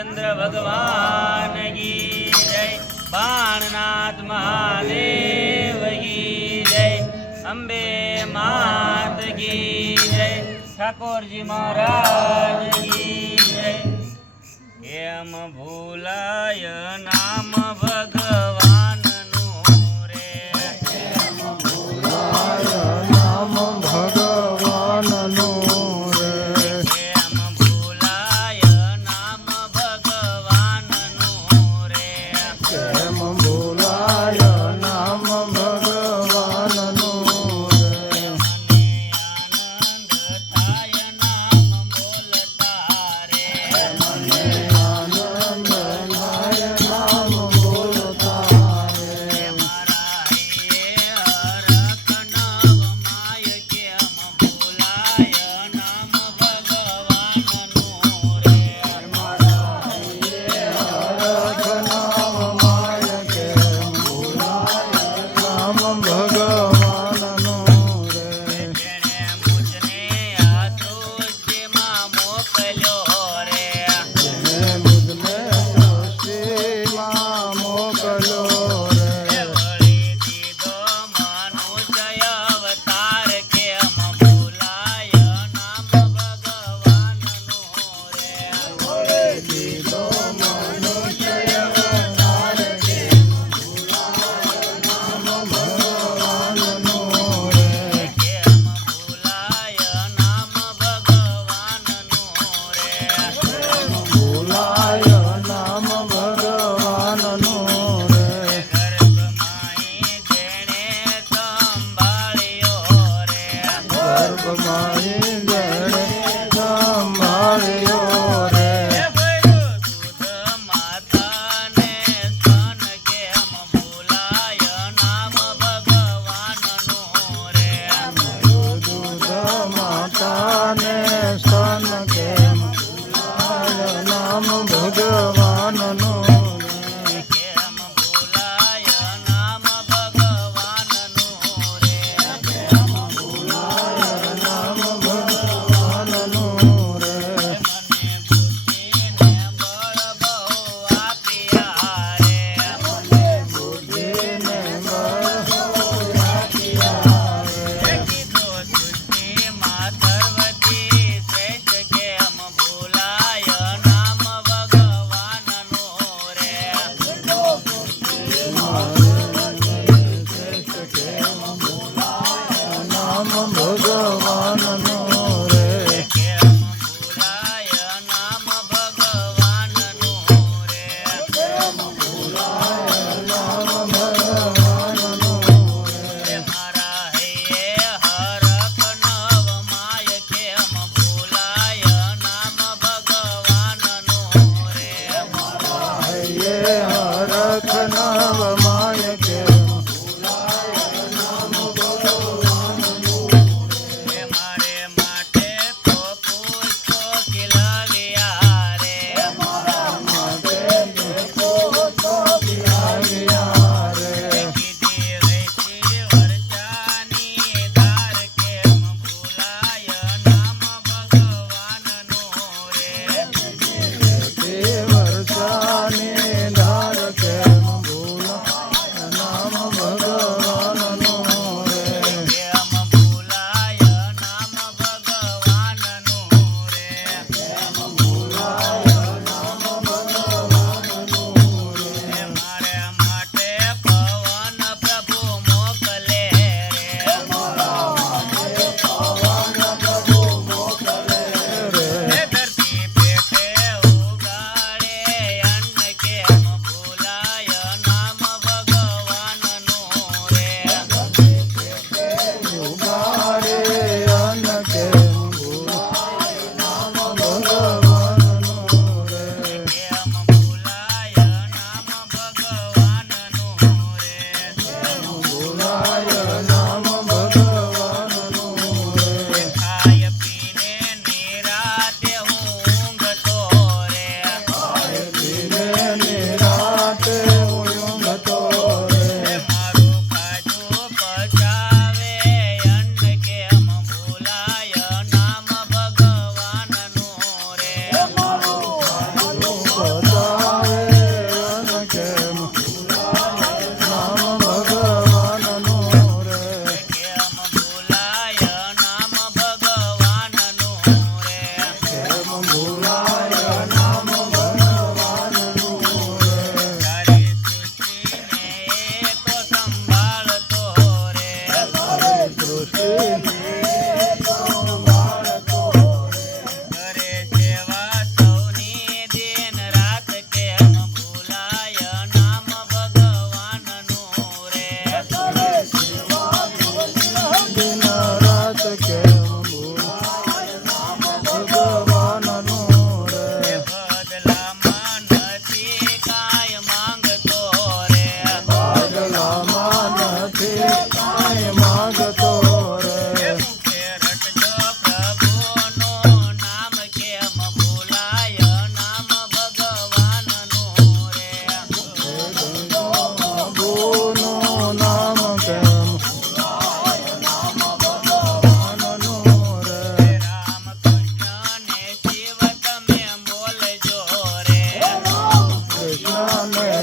રામચંદ્ર ભગવાન ગી જય. બાણનાથ મહાદેવ ગી જય. અંબે માત ગી જય. ઠાકોરજી મહારાજ ગી જય. એમ ભૂલાય નામ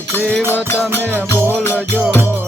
શિવ તમે બોલજો.